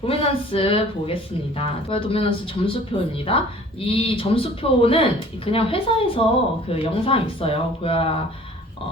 도미넌스 보겠습니다. 고야 도미넌스 점수표입니다. 이 점수표는 그냥 회사에서 그 영상 있어요. 고야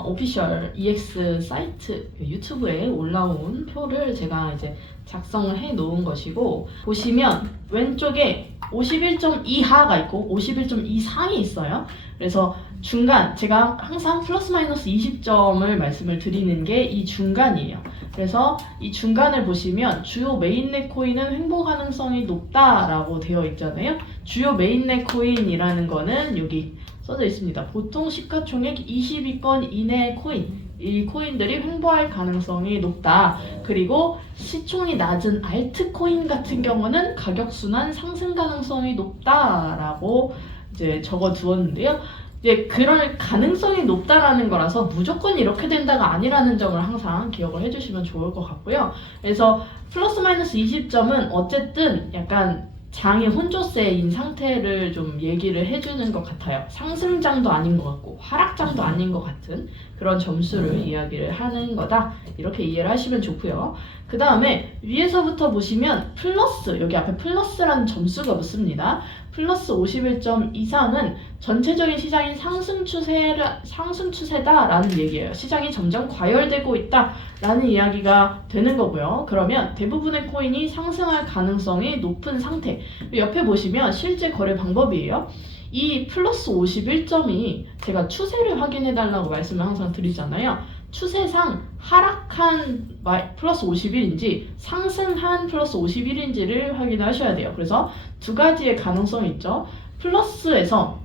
오피셜 EX 사이트 유튜브에 올라온 표를 제가 이제 작성을 해 놓은 것이고, 보시면 왼쪽에 51점 이하가 있고 51점 이상이 있어요. 그래서 중간, 제가 항상 플러스 마이너스 20점을 말씀을 드리는 게 이 중간이에요. 그래서 이 중간을 보시면 주요 메인넷 코인은 횡보 가능성이 높다라고 되어 있잖아요. 주요 메인넷 코인이라는 거는 여기 써져 있습니다. 보통 시가총액 22건 이내의 코인, 이 코인들이 횡보할 가능성이 높다. 그리고 시총이 낮은 알트코인 같은 경우는 가격 순환 상승 가능성이 높다라고 이제 적어 두었는데요. 이제 그럴 가능성이 높다라는 거라서 무조건 이렇게 된다가 아니라는 점을 항상 기억을 해주시면 좋을 것 같고요. 그래서 플러스 마이너스 20점은 어쨌든 약간 장이 혼조세인 상태를 좀 얘기를 해주는 것 같아요. 상승장도 아닌 것 같고 하락장도 아닌 것 같은 그런 점수를 이야기를 하는 거다. 이렇게 이해를 하시면 좋고요. 그 다음에 위에서부터 보시면 플러스, 여기 앞에 플러스라는 점수가 붙습니다. 플러스 51점 이상은 전체적인 시장이 상승 추세다라는 얘기예요. 시장이 점점 과열되고 있다라는 이야기가 되는 거고요. 그러면 대부분의 코인이 상승할 가능성이 높은 상태. 옆에 보시면 실제 거래 방법이에요. 이 플러스 51점이 제가 추세를 확인해 달라고 말씀을 항상 드리잖아요. 추세상 하락한 플러스 51인지 상승한 플러스 51인지를 확인하셔야 돼요. 그래서 두 가지의 가능성이 있죠. 플러스에서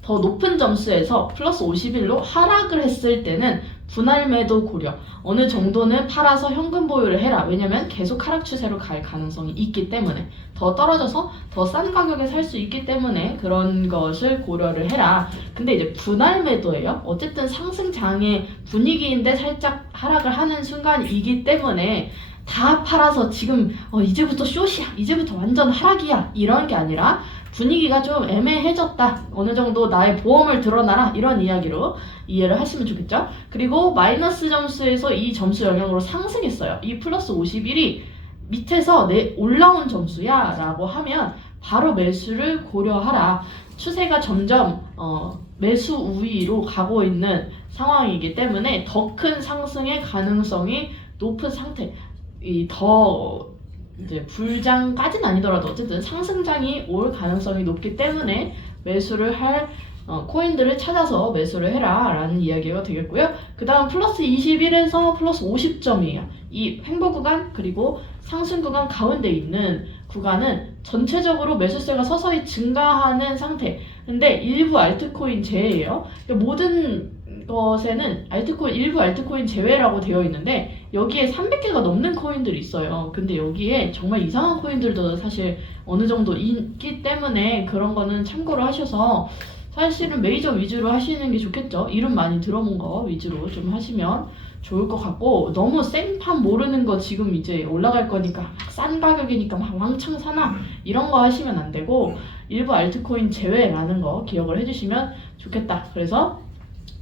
더 높은 점수에서 플러스 51로 하락을 했을 때는 분할 매도 고려. 어느 정도는 팔아서 현금 보유를 해라. 왜냐면 계속 하락 추세로 갈 가능성이 있기 때문에, 더 떨어져서 더 싼 가격에 살 수 있기 때문에 그런 것을 고려를 해라. 근데 이제 분할 매도예요. 어쨌든 상승장의 분위기인데 살짝 하락을 하는 순간이기 때문에 다 팔아서 지금 이제부터 숏이야, 이제부터 완전 하락이야, 이런 게 아니라 분위기가 좀 애매해졌다, 어느 정도 나의 보험을 들어놔라, 이런 이야기로 이해를 하시면 좋겠죠. 그리고 마이너스 점수에서 이 점수 영역으로 상승했어요. 이 플러스 51이 밑에서 올라온 점수야 라고 하면 바로 매수를 고려하라. 추세가 점점 매수 우위로 가고 있는 상황이기 때문에 더 큰 상승의 가능성이 높은 상태, 더 이제 불장까지는 아니더라도 어쨌든 상승장이 올 가능성이 높기 때문에 매수를 할 코인들을 찾아서 매수를 해라 라는 이야기가 되겠고요. 그 다음 플러스 21에서 플러스 50점이에요. 이 횡보 구간 그리고 상승 구간 가운데 있는 구간은 전체적으로 매수세가 서서히 증가하는 상태. 근데 일부 알트코인 제외예요. 모든 것에는 일부 알트코인 제외라고 되어 있는데 여기에 300개가 넘는 코인들이 있어요. 근데 여기에 정말 이상한 코인들도 사실 어느 정도 있기 때문에 그런 거는 참고를 하셔서 사실은 메이저 위주로 하시는 게 좋겠죠. 이름 많이 들어본 거 위주로 좀 하시면 좋을 것 같고, 너무 생판 모르는 거 지금 이제 올라갈 거니까 막 싼 가격이니까 막 왕창 사나 이런 거 하시면 안 되고, 일부 알트코인 제외라는 거 기억을 해주시면 좋겠다. 그래서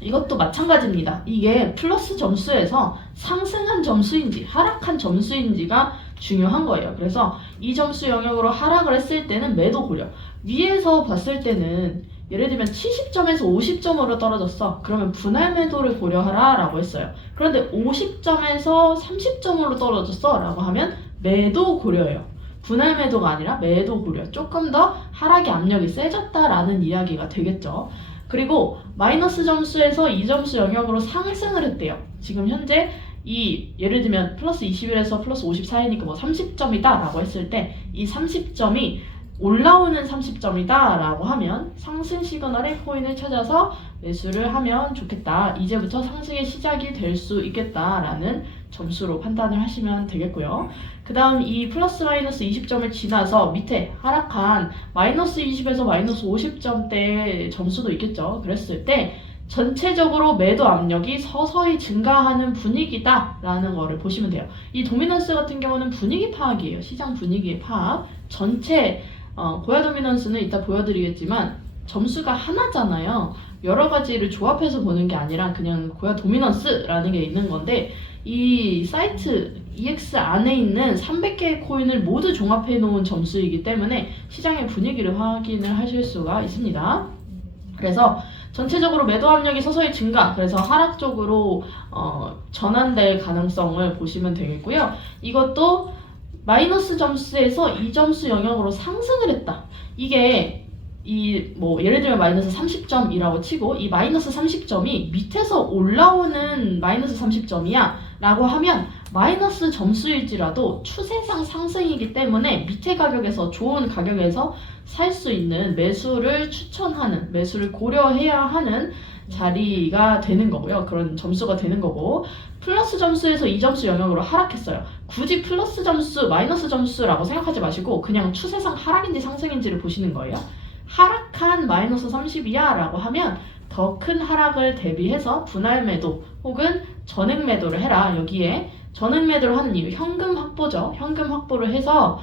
이것도 마찬가지입니다. 이게 플러스 점수에서 상승한 점수인지 하락한 점수인지가 중요한 거예요. 그래서 이 점수 영역으로 하락을 했을 때는 매도 고려. 위에서 봤을 때는 예를 들면 70점에서 50점으로 떨어졌어. 그러면 분할 매도를 고려하라 라고 했어요. 그런데 50점에서 30점으로 떨어졌어 라고 하면 매도 고려예요. 분할 매도가 아니라 매도 고려. 조금 더 하락의 압력이 세졌다라는 이야기가 되겠죠. 그리고 마이너스 점수에서 이 점수 영역으로 상승을 했대요. 지금 현재 예를 들면 플러스 21에서 플러스 54이니까 뭐 30점이다 라고 했을 때 이 30점이 올라오는 30점이다 라고 하면 상승 시그널의 코인을 찾아서 매수를 하면 좋겠다. 이제부터 상승의 시작이 될 수 있겠다 라는 점수로 판단을 하시면 되겠고요. 그 다음 이 플러스 마이너스 20점을 지나서 밑에 하락한 마이너스 20에서 마이너스 50점대 점수도 있겠죠. 그랬을 때 전체적으로 매도 압력이 서서히 증가하는 분위기다 라는 거를 보시면 돼요. 이 도미넌스 같은 경우는 분위기 파악이에요. 시장 분위기의 파악. 전체 고야 도미넌스는 이따 보여드리겠지만 점수가 하나잖아요. 여러 가지를 조합해서 보는 게 아니라 그냥 고야 도미넌스라는 게 있는 건데, 이 사이트 EX 안에 있는 300개의 코인을 모두 종합해 놓은 점수이기 때문에 시장의 분위기를 확인을 하실 수가 있습니다. 그래서 전체적으로 매도 압력이 서서히 증가, 그래서 하락 쪽으로 전환될 가능성을 보시면 되겠고요. 이것도 마이너스 점수에서 2점수 영역으로 상승을 했다. 이게 예를 들면 마이너스 30점이라고 치고 이 마이너스 30점이 밑에서 올라오는 마이너스 30점이야 라고 하면 마이너스 점수일지라도 추세상 상승이기 때문에 밑에 가격에서 좋은 가격에서 살 수 있는 매수를 추천하는, 매수를 고려해야 하는 자리가 되는 거고요. 그런 점수가 되는 거고, 플러스 점수에서 2점수 영역으로 하락했어요. 굳이 플러스 점수, 마이너스 점수라고 생각하지 마시고 그냥 추세상 하락인지 상승인지를 보시는 거예요. 하락한 마이너스 30이야 라고 하면 더 큰 하락을 대비해서 분할 매도 혹은 전액 매도를 해라. 여기에 전액 매도를 하는 이유, 현금 확보죠. 현금 확보를 해서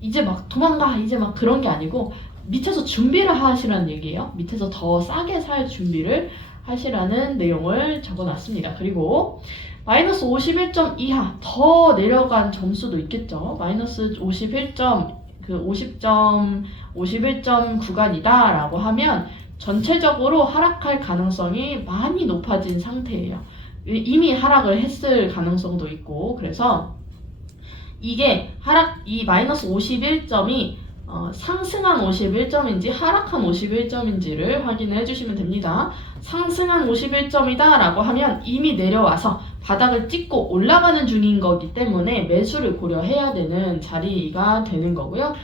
이제 막 도망가, 이제 막 그런 게 아니고 밑에서 준비를 하시라는 얘기예요. 밑에서 더 싸게 살 준비를 하시라는 내용을 적어놨습니다. 그리고 마이너스 51점 이하 더 내려간 점수도 있겠죠. 마이너스 51점, 51점 구간이다 라고 하면 전체적으로 하락할 가능성이 많이 높아진 상태예요. 이미 하락을 했을 가능성도 있고, 그래서 이게 이 마이너스 51점이 상승한 51점인지 하락한 51점인지를 확인해 주시면 됩니다. 상승한 51점이다 라고 하면 이미 내려와서 바닥을 찍고 올라가는 중인 거기 때문에 매수를 고려해야 되는 자리가 되는 거고요.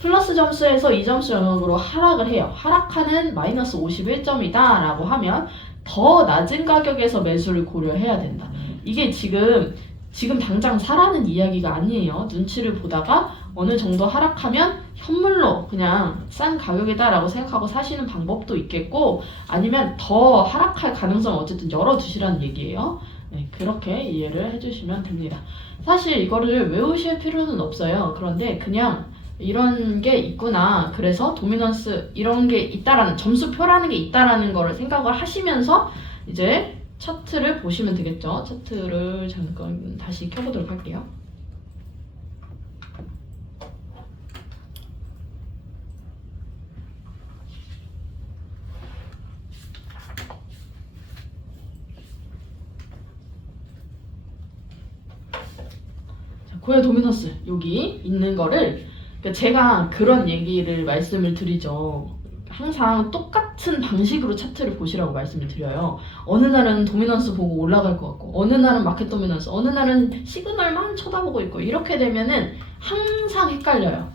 플러스 점수에서 2점수 영역으로 하락을 해요. 하락하는 마이너스 51점이다 라고 하면 더 낮은 가격에서 매수를 고려해야 된다. 이게 지금 당장 사라는 이야기가 아니에요. 눈치를 보다가 어느 정도 하락하면 현물로 그냥 싼 가격이다 라고 생각하고 사시는 방법도 있겠고, 아니면 더 하락할 가능성을 어쨌든 열어두시라는 얘기예요. 네, 그렇게 이해를 해주시면 됩니다. 사실 이거를 외우실 필요는 없어요. 그런데 그냥 이런 게 있구나, 그래서 도미넌스 이런 게 있다라는, 점수표라는 게 있다라는 거를 생각을 하시면서 이제 차트를 보시면 되겠죠. 차트를 잠깐 다시 켜보도록 할게요. 고야 도미너스 여기 있는 거를, 그러니까 제가 그런 얘기를 말씀을 드리죠. 항상 똑같은 방식으로 차트를 보시라고 말씀을 드려요. 어느 날은 도미넌스 보고 올라갈 것 같고, 어느 날은 마켓 도미넌스, 어느 날은 시그널만 쳐다보고 있고, 이렇게 되면은 항상 헷갈려요.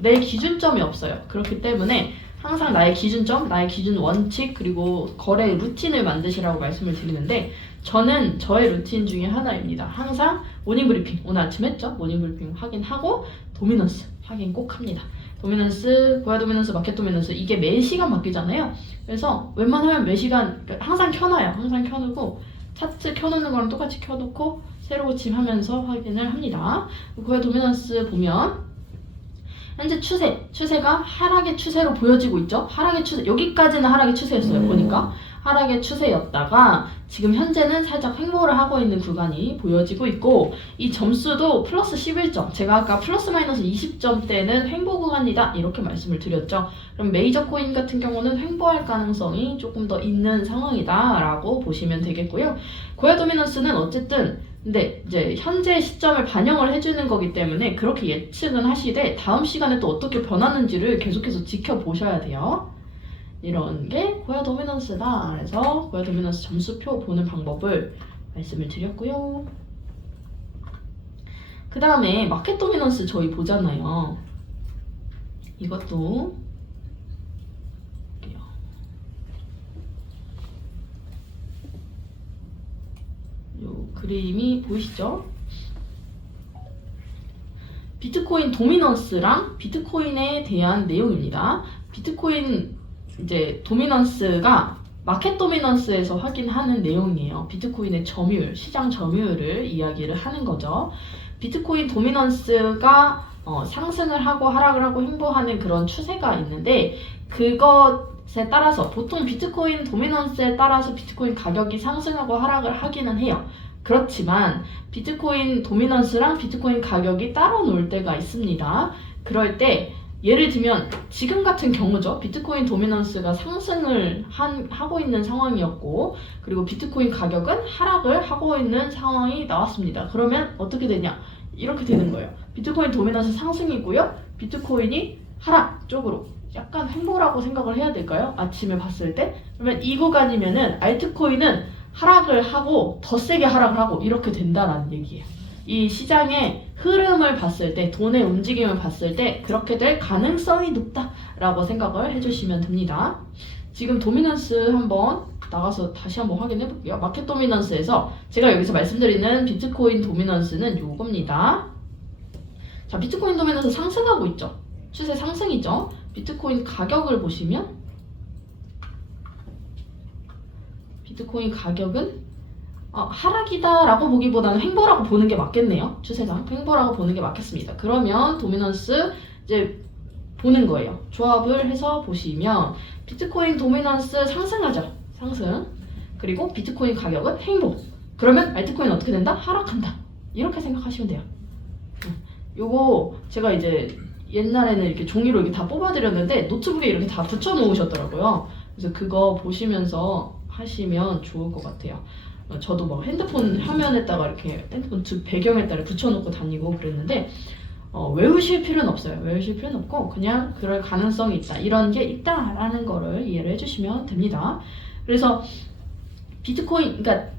내 기준점이 없어요. 그렇기 때문에 항상 나의 기준점, 나의 기준 원칙, 그리고 거래 루틴을 만드시라고 말씀을 드리는데, 저는 저의 루틴 중에 하나입니다. 항상 모닝브리핑, 오늘 아침 했죠? 모닝브리핑 확인하고 도미넌스 확인 꼭 합니다. 도미넌스, 고야 도미넌스, 마켓 도미넌스, 이게 매시간 바뀌잖아요. 그래서 웬만하면 매시간 항상 켜놔요. 항상 켜놓고 차트 켜놓는 거랑 똑같이 켜놓고 새로 고침하면서 확인을 합니다. 고야 도미넌스 보면 현재 추세가 하락의 추세로 보여지고 있죠. 하락의 추세, 여기까지는 하락의 추세였어요. 보니까 하락의 추세였다가 지금 현재는 살짝 횡보를 하고 있는 구간이 보여지고 있고, 이 점수도 플러스 11점, 제가 아까 플러스 마이너스 20점대는 횡보 구간이다 이렇게 말씀을 드렸죠. 그럼 메이저 코인 같은 경우는 횡보할 가능성이 조금 더 있는 상황이다 라고 보시면 되겠고요. 고야 도미넌스는 어쨌든 근데 이제 현재 시점을 반영을 해주는 거기 때문에 그렇게 예측은 하시되 다음 시간에 또 어떻게 변하는지를 계속해서 지켜보셔야 돼요. 이런 게 고야 도미넌스다. 그래서 고야 도미넌스 점수표 보는 방법을 말씀을 드렸고요. 그 다음에 마켓 도미넌스 저희 보잖아요. 이것도 요 그림이 보이시죠? 비트코인 도미넌스랑 비트코인에 대한 내용입니다. 비트코인 이제 도미넌스가 마켓 도미넌스에서 확인하는 내용이에요. 비트코인의 점유율, 시장 점유율을 이야기를 하는 거죠. 비트코인 도미넌스가 상승을 하고 하락을 하고 횡보하는 그런 추세가 있는데, 그것에 따라서 보통 비트코인 도미넌스에 따라서 비트코인 가격이 상승하고 하락을 하기는 해요. 그렇지만 비트코인 도미넌스랑 비트코인 가격이 따로 놀 때가 있습니다. 그럴 때 예를 들면 지금 같은 경우죠. 비트코인 도미넌스가 상승을 하고 있는 상황이었고 그리고 비트코인 가격은 하락을 하고 있는 상황이 나왔습니다. 그러면 어떻게 되냐? 이렇게 되는 거예요. 비트코인 도미넌스 상승이고요. 비트코인이 하락 쪽으로 약간 횡보라고 생각을 해야 될까요? 아침에 봤을 때. 그러면 이 구간이면은 알트코인은 하락을 하고 더 세게 하락을 하고 이렇게 된다라는 얘기예요. 이 시장의 흐름을 봤을 때, 돈의 움직임을 봤을 때 그렇게 될 가능성이 높다라고 생각을 해주시면 됩니다. 지금 도미넌스 한번 나가서 다시 한번 확인해 볼게요. 마켓 도미넌스에서 제가 여기서 말씀드리는 비트코인 도미넌스는 요겁니다. 자, 비트코인 도미넌스 상승하고 있죠. 추세 상승이죠. 비트코인 가격을 보시면 비트코인 가격은 하락이다라고 보기보다는 횡보라고 보는 게 맞겠네요. 추세상 횡보라고 보는 게 맞겠습니다. 그러면 도미넌스 이제 보는 거예요. 조합을 해서 보시면 비트코인 도미넌스 상승하죠. 상승. 그리고 비트코인 가격은 횡보. 그러면 알트코인 어떻게 된다? 하락한다. 이렇게 생각하시면 돼요. 요거 제가 이제 옛날에는 이렇게 종이로 이렇게 다 뽑아드렸는데 노트북에 이렇게 다 붙여놓으셨더라고요. 그래서 그거 보시면서 하시면 좋을 것 같아요. 저도 막 핸드폰 화면에다가 이렇게 핸드폰 배경에다가 붙여놓고 다니고 그랬는데 외우실 필요는 없어요. 외우실 필요는 없고 그냥 그럴 가능성이 있다. 이런 게 있다라는 거를 이해를 해주시면 됩니다. 그래서 비트코인, 그러니까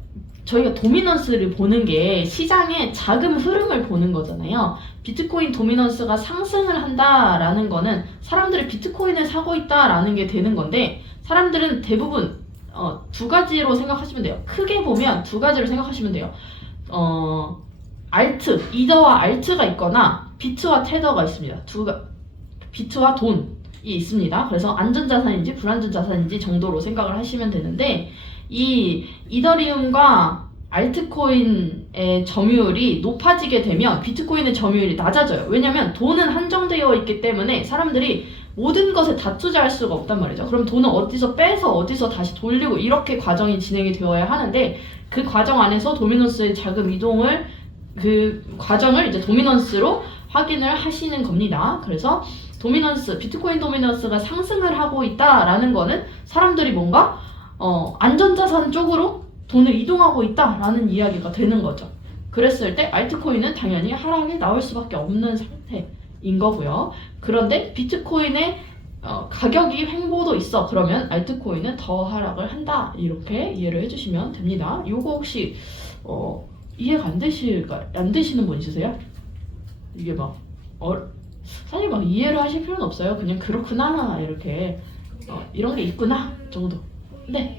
저희가 도미넌스를 보는 게 시장의 자금 흐름을 보는 거잖아요. 비트코인 도미넌스가 상승을 한다라는 거는 사람들이 비트코인을 사고 있다라는 게 되는 건데 사람들은 대부분 두 가지로 생각하시면 돼요. 크게 보면 두 가지로 생각하시면 돼요. 이더와 알트가 있거나 비트와 테더가 있습니다. 비트와 돈이 있습니다. 그래서 안전자산인지 불안전자산인지 정도로 생각을 하시면 되는데 이 이더리움과 알트코인의 점유율이 높아지게 되면 비트코인의 점유율이 낮아져요. 왜냐면 돈은 한정되어 있기 때문에 사람들이 모든 것에 다 투자할 수가 없단 말이죠. 그럼 돈은 어디서 빼서 어디서 다시 돌리고 이렇게 과정이 진행이 되어야 하는데 그 과정 안에서 도미넌스의 자금 이동을 그 과정을 이제 도미넌스로 확인을 하시는 겁니다. 그래서 비트코인 도미넌스가 상승을 하고 있다라는 거는 사람들이 뭔가 안전자산 쪽으로 돈을 이동하고 있다라는 이야기가 되는 거죠. 그랬을 때 알트코인은 당연히 하락이 나올 수밖에 없는 상태인 거고요. 그런데 비트코인의 가격이 횡보도 있어. 그러면 알트코인은 더 하락을 한다. 이렇게 이해를 해주시면 됩니다. 요거 혹시 이해가 안 되시는 분 있으세요? 이게 막 사실 막 이해를 하실 필요는 없어요. 그냥 그렇구나 이렇게 이런 게 있구나 정도. 네.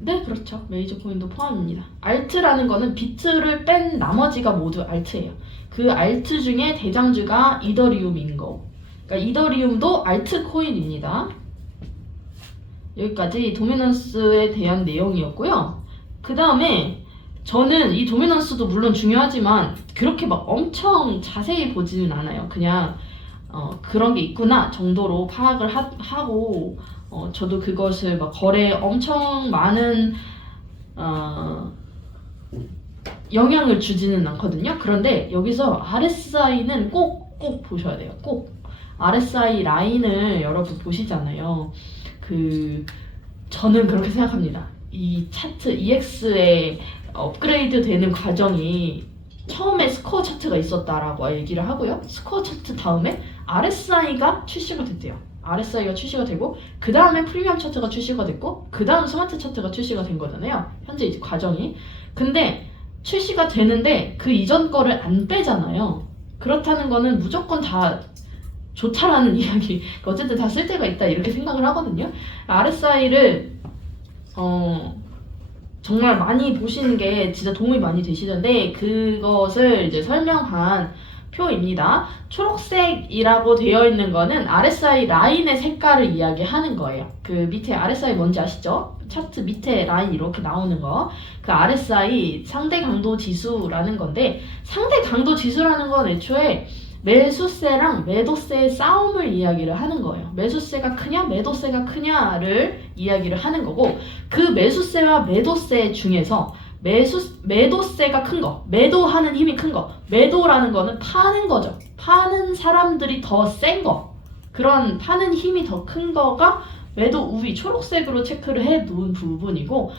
네, 그렇죠. 메이저 코인도 포함입니다. 알트라는 거는 비트를 뺀 나머지가 모두 알트예요. 그 알트 중에 대장주가 이더리움인 거. 그러니까 이더리움도 알트 코인입니다. 여기까지 도미넌스에 대한 내용이었고요. 그 다음에 저는 이 도미넌스도 물론 중요하지만 그렇게 막 엄청 자세히 보지는 않아요. 그냥 그런 게 있구나 정도로 파악을 하고 저도 그것을 막 거래에 엄청 많은 영향을 주지는 않거든요. 그런데 여기서 RSI는 꼭 보셔야 돼요. 꼭 RSI 라인을 여러분 보시잖아요. 저는 그렇게 생각합니다. 이 차트 EX의 업그레이드 되는 과정이 처음에 스코어 차트가 있었다라고 얘기를 하고요. 스코어 차트 다음에 RSI가 출시가 됐대요. RSI가 출시가 되고 그 다음에 프리미엄 차트가 출시가 됐고 그 다음 스마트 차트가 출시가 된 거잖아요. 현재 이제 과정이. 근데 출시가 되는데 그 이전 거를 안 빼잖아요. 그렇다는 거는 무조건 다 좋다라는 이야기. 어쨌든 다 쓸데가 있다 이렇게 생각을 하거든요. RSI를 정말 많이 보시는 게 진짜 도움이 많이 되시는데 그것을 이제 설명한 표입니다. 초록색이라고 되어 있는 거는 RSI 라인의 색깔을 이야기하는 거예요. 그 밑에 RSI 뭔지 아시죠? 차트 밑에 라인 이렇게 나오는 거. 그 RSI 상대 강도 지수라는 건데 상대 강도 지수라는 건 애초에 매수세랑 매도세의 싸움을 이야기를 하는 거예요. 매수세가 크냐 매도세가 크냐를 이야기를 하는 거고 그 매수세와 매도세 중에서 매도세가 큰 거, 매도하는 힘이 큰 거. 매도라는 거는 파는 거죠. 파는 사람들이 더 센 거. 그런 파는 힘이 더 큰 거가 매도 우위, 초록색으로 체크를 해 놓은 부분이고,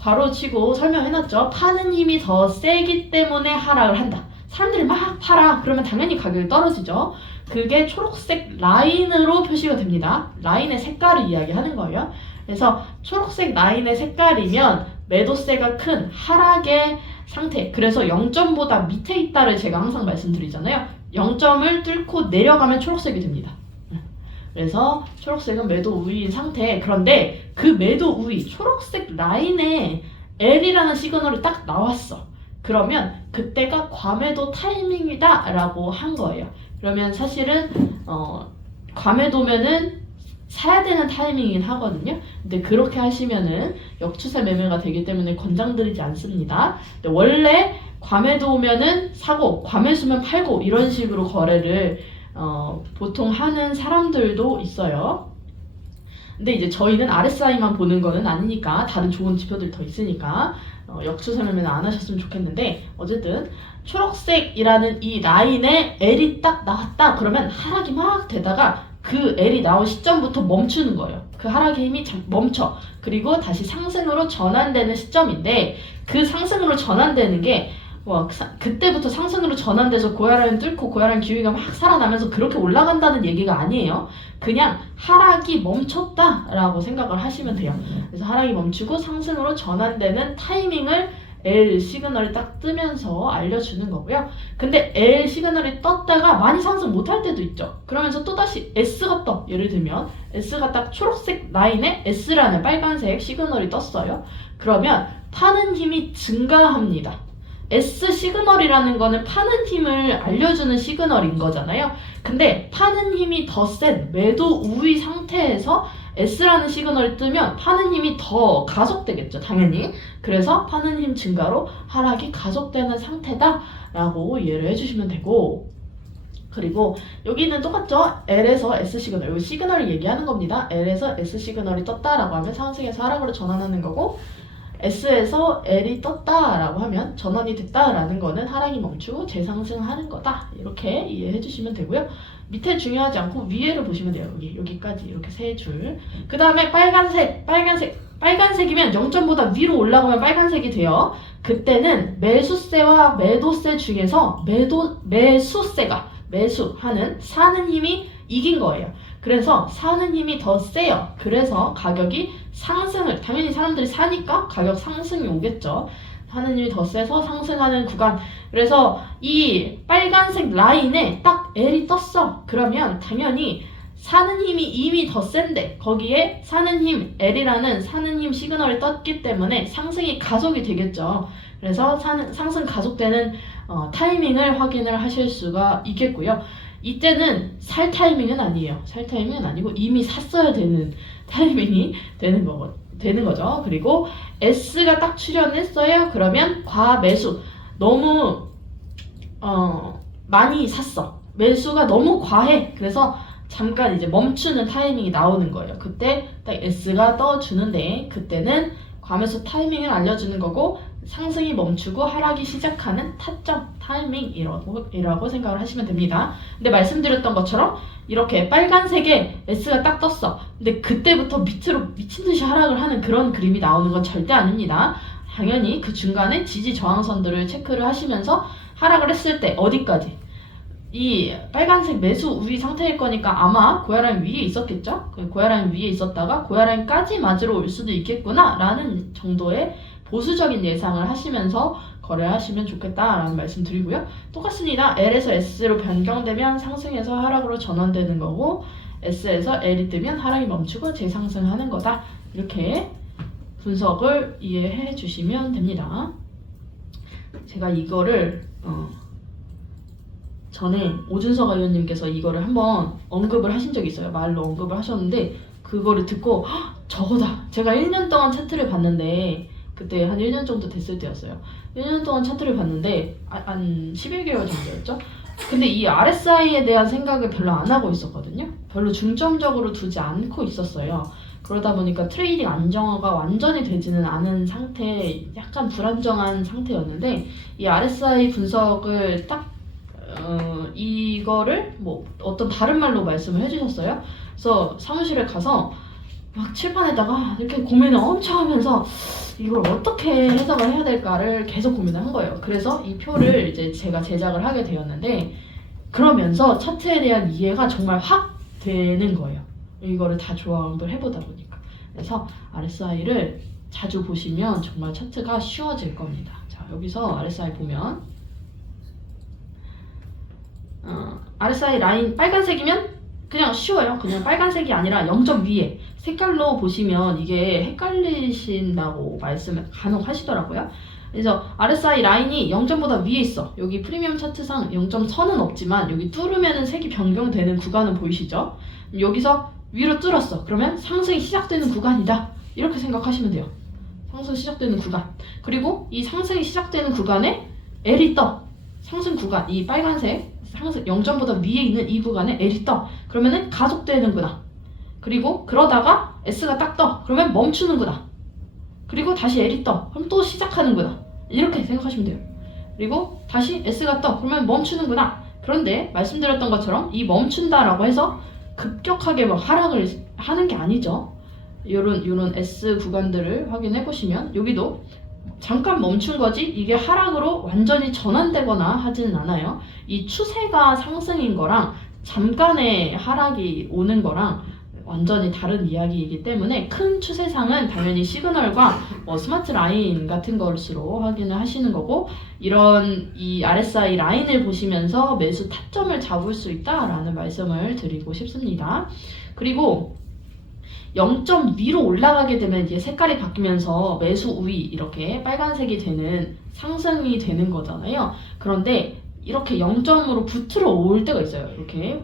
괄호치고 설명해놨죠. 파는 힘이 더 세기 때문에 하락을 한다. 사람들이 막 팔아. 그러면 당연히 가격이 떨어지죠. 그게 초록색 라인으로 표시가 됩니다. 라인의 색깔을 이야기하는 거예요. 그래서 초록색 라인의 색깔이면 매도세가 큰 하락의 상태. 그래서 0점보다 밑에 있다를 제가 항상 말씀드리잖아요. 0점을 뚫고 내려가면 초록색이 됩니다. 그래서 초록색은 매도 우위인 상태. 그런데 그 매도 우위, 초록색 라인에 L이라는 시그널이 딱 나왔어. 그러면 그때가 과매도 타이밍이다 라고 한 거예요. 그러면 사실은 과매도면은 사야 되는 타이밍이긴 하거든요. 근데 그렇게 하시면은 역추세 매매가 되기 때문에 권장드리지 않습니다. 근데 원래 과매도면은 사고, 과매수면 팔고 이런 식으로 거래를 보통 하는 사람들도 있어요. 근데 이제 저희는 RSI만 보는 거는 아니니까 다른 좋은 지표들 더 있으니까 역추세 매매는 안 하셨으면 좋겠는데, 어쨌든 초록색이라는 이 라인에 L이 딱 나왔다 그러면 하락이 막 되다가 그 L이 나온 시점부터 멈추는 거예요. 그 하락의 힘이 멈춰. 그리고 다시 상승으로 전환되는 시점인데, 그 상승으로 전환되는 게 그때부터 상승으로 전환돼서 고야라인 뚫고 고야라인 기울기가 막 살아나면서 그렇게 올라간다는 얘기가 아니에요. 그냥 하락이 멈췄다라고 생각을 하시면 돼요. 그래서 하락이 멈추고 상승으로 전환되는 타이밍을 L 시그널이 딱 뜨면서 알려주는 거고요. 근데 L 시그널이 떴다가 많이 상승 못할 때도 있죠. 그러면서 또다시 S가 떠. 예를 들면 S가 딱 초록색 라인에 S라는 빨간색 시그널이 떴어요. 그러면 파는 힘이 증가합니다. S 시그널이라는 거는 파는 힘을 알려주는 시그널인 거잖아요. 근데 파는 힘이 더 센 매도 우위 상태에서 S라는 시그널이 뜨면 파는 힘이 더 가속되겠죠, 당연히. 그래서 파는 힘 증가로 하락이 가속되는 상태다 라고 이해를 해주시면 되고, 그리고 여기는 똑같죠? L에서 S 시그널, 여기 시그널을 얘기하는 겁니다. L에서 S 시그널이 떴다라고 하면 상승에서 하락으로 전환하는 거고, S에서 L이 떴다라고 하면 전환이 됐다라는 거는 하락이 멈추고 재상승하는 거다. 이렇게 이해해 주시면 되고요. 밑에 중요하지 않고 위에를 보시면 돼요. 여기까지 이렇게 세 줄. 그 다음에 빨간색이면 0점보다 위로 올라가면 빨간색이 돼요. 그때는 매수세와 매도세 중에서 매수세가 매수하는 사는 힘이 이긴 거예요. 그래서 사는 힘이 더 세요. 그래서 가격이 상승을, 당연히 사람들이 사니까 가격 상승이 오겠죠. 사는 힘이 더 세서 상승하는 구간. 그래서 이 빨간색 라인에 딱 L이 떴어. 그러면 당연히 사는 힘이 이미 더 센데 거기에 사는 힘 L이라는 사는 힘 시그널이 떴기 때문에 상승이 가속이 되겠죠. 그래서 상승 가속되는 타이밍을 확인을 하실 수가 있겠고요. 이때는 살 타이밍은 아니에요. 살 타이밍은 아니고 이미 샀어야 되는 타이밍이 되는 거죠. 그리고 S가 딱 출현했어요. 그러면 과매수. 너무 많이 샀어. 매수가 너무 과해. 그래서 잠깐 이제 멈추는 타이밍이 나오는 거예요. 그때 딱 S가 떠주는데 그때는 과매수 타이밍을 알려주는 거고, 상승이 멈추고 하락이 시작하는 타점 타이밍이라고 생각을 하시면 됩니다. 근데 말씀드렸던 것처럼 이렇게 빨간색에 S가 딱 떴어. 근데 그때부터 밑으로 미친듯이 하락을 하는 그런 그림이 나오는 건 절대 아닙니다. 당연히 그 중간에 지지 저항선들을 체크를 하시면서 하락을 했을 때 어디까지? 이 빨간색 매수 우위 상태일 거니까 아마 고야라인 위에 있었겠죠? 고야라인 위에 있었다가 고야라인까지 맞으러 올 수도 있겠구나 라는 정도의 보수적인 예상을 하시면서 거래하시면 좋겠다라는 말씀 드리고요. 똑같습니다. L에서 S로 변경되면 상승에서 하락으로 전환되는 거고, S에서 L이 뜨면 하락이 멈추고 재상승하는 거다. 이렇게 분석을 이해해 주시면 됩니다. 제가 이거를 전에 오준석 의원님께서 이거를 한번 언급을 하신 적이 있어요. 말로 언급을 하셨는데 그거를 듣고 저거다. 제가 1년 동안 차트를 봤는데, 그때 한 1년 정도 됐을 때였어요. 1년 동안 차트를 봤는데 한 11개월 정도였죠. 근데 이 RSI에 대한 생각을 별로 안 하고 있었거든요. 별로 중점적으로 두지 않고 있었어요. 그러다 보니까 트레이딩 안정화가 완전히 되지는 않은 상태, 약간 불안정한 상태였는데 이 RSI 분석을 딱 이거를 뭐 어떤 다른 말로 말씀을 해주셨어요. 그래서 사무실에 가서 막 칠판에다가 이렇게 고민을 엄청 하면서 이걸 어떻게 해석을 해야 될까를 계속 고민을 한 거예요. 그래서 이 표를 이제 제가 제작을 하게 되었는데 그러면서 차트에 대한 이해가 정말 확 되는 거예요. 이거를 다 조합을 해보다 보니까. 그래서 RSI를 자주 보시면 정말 차트가 쉬워질 겁니다. 자, 여기서 RSI 보면 RSI 라인 빨간색이면 그냥 쉬워요. 그냥 빨간색이 아니라 0점 위에 색깔로 보시면 이게 헷갈리신다고 말씀을 간혹 하시더라고요. 그래서 RSI 라인이 0점보다 위에 있어. 여기 프리미엄 차트상 0점 선은 없지만 여기 뚫으면 색이 변경되는 구간은 보이시죠? 여기서 위로 뚫었어. 그러면 상승이 시작되는 구간이다. 이렇게 생각하시면 돼요. 상승 시작되는 구간. 그리고 이 상승이 시작되는 구간에 L이 떠. 상승 구간, 이 빨간색 상승 0점보다 위에 있는 이 구간에 L이 떠. 그러면은 가속되는구나. 그리고 그러다가 S가 딱 떠. 그러면 멈추는구나. 그리고 다시 L이 떠. 그럼 또 시작하는구나. 이렇게 생각하시면 돼요. 그리고 다시 S가 떠. 그러면 멈추는구나. 그런데 말씀드렸던 것처럼 이 멈춘다라고 해서 급격하게 막 하락을 하는 게 아니죠. 요런 S 구간들을 확인해 보시면 여기도 잠깐 멈춘 거지 이게 하락으로 완전히 전환되거나 하지는 않아요. 이 추세가 상승인 거랑 잠깐의 하락이 오는 거랑 완전히 다른 이야기이기 때문에 큰 추세상은 당연히 시그널과 스마트 라인 같은 것으로 확인을 하시는 거고 이런 이 RSI 라인을 보시면서 매수 타점을 잡을 수 있다라는 말씀을 드리고 싶습니다. 그리고 0점 위로 올라가게 되면 이제 색깔이 바뀌면서 매수 우위 이렇게 빨간색이 되는 상승이 되는 거잖아요. 그런데 이렇게 0점으로 붙으러 올 때가 있어요. 이렇게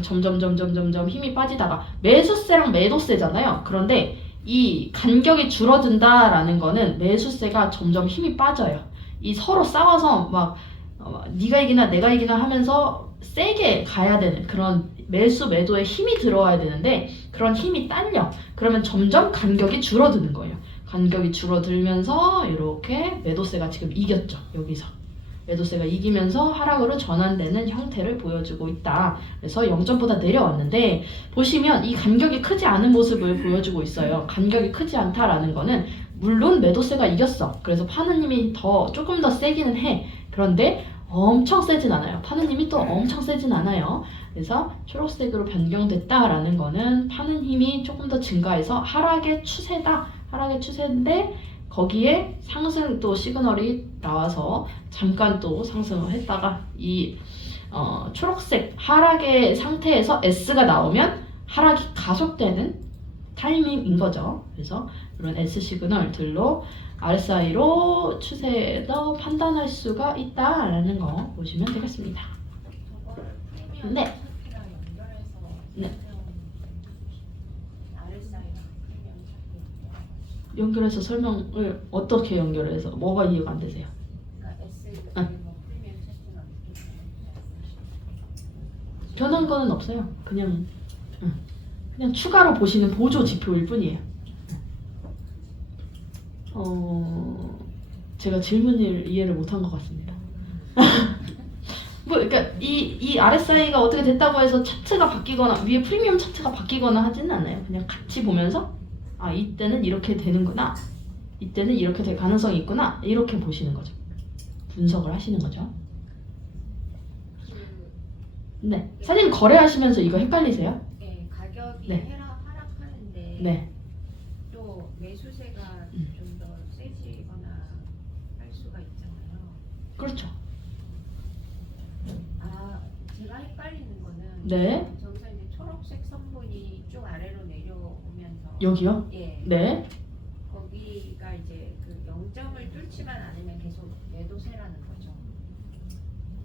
점점 힘이 빠지다가 매수세랑 매도세잖아요. 그런데 이 간격이 줄어든다라는 거는 매수세가 점점 힘이 빠져요. 이 서로 싸워서 막 네가 이기나 내가 이기나 하면서 세게 가야 되는 그런 매수 매도에 힘이 들어와야 되는데 그런 힘이 딸려. 그러면 점점 간격이 줄어드는 거예요. 간격이 줄어들면서 이렇게 매도세가 지금 이겼죠. 여기서. 매도세가 이기면서 하락으로 전환되는 형태를 보여주고 있다. 그래서 0점보다 내려왔는데 보시면 이 간격이 크지 않은 모습을 보여주고 있어요. 간격이 크지 않다라는 거는 물론 매도세가 이겼어. 그래서 파는 힘이 조금 더 세기는 해. 그런데 엄청 세진 않아요. 파는 힘이 또 엄청 세진 않아요. 그래서 초록색으로 변경됐다라는 거는 파는 힘이 조금 더 증가해서 하락의 추세다. 하락의 추세인데 거기에 상승 또 시그널이 나와서 잠깐 또 상승을 했다가 이 초록색 하락의 상태에서 S가 나오면 하락이 가속되는 타이밍인 거죠. 그래서 이런 S 시그널들로 RSI로 추세를 판단할 수가 있다라는 거 보시면 되겠습니다. 네. 네. 연결해서 설명을 어떻게 연결해서 뭐가 이해가 안 되세요? 변한 거는 없어요. 그냥 추가로 보시는 보조 지표일 뿐이에요. 제가 질문을 이해를 못한 것 같습니다. 그러니까 이 RSI가 어떻게 됐다고 해서 차트가 바뀌거나 위에 프리미엄 차트가 바뀌거나 하지는 않아요. 그냥 같이 보면서 이때는 이렇게 되는구나. 이때는 이렇게 될 가능성이 있구나. 이렇게 보시는 거죠. 분석을 하시는 거죠. 네. 사장님 거래하시면서 이거 헷갈리세요? 네, 가격이 네. 하락하는데 네. 또 매수세가 좀 더 세지거나 할 수가 있잖아요. 그렇죠. 제가 헷갈리는 거는 네. 저기서 이제 초록색 선분이 쭉 아래로 내려오면서 여기요? 예. 네. 거기가 이제 그 0점을 뚫지만 않으면 계속 매도세라는 거죠.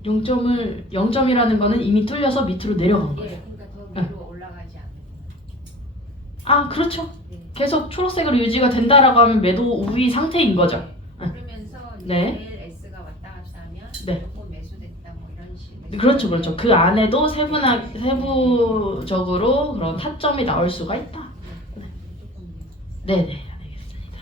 0점이라는 거는 이미 뚫려서 밑으로 내려간 거예요. 예, 그러니까 더 위로 올라가지 않는. 그렇죠. 네. 계속 초록색으로 유지가 된다라고 하면 매도 우위 상태인 거죠. 그러면서 네. 내일 S가 왔다 갔다 하면 네. 조금 매수됐다 뭐 이런 식으로. 그렇죠. 그 안에도 세부적으로 그런 타점이 나올 수가 있다. 조금 네네, 알겠습니다.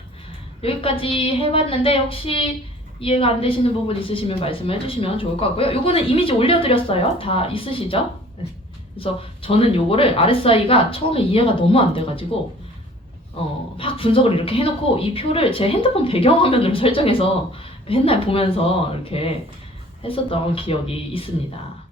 여기까지 해봤는데 혹시 이해가 안 되시는 부분 있으시면 말씀을 해주시면 좋을 것 같고요. 요거는 이미지 올려드렸어요. 다 있으시죠? 네. 그래서 저는 요거를 RSI가 처음에 이해가 너무 안 돼가지고 막 분석을 이렇게 해놓고 이 표를 제 핸드폰 배경화면으로 설정해서 맨날 보면서 이렇게 했었던 기억이 있습니다.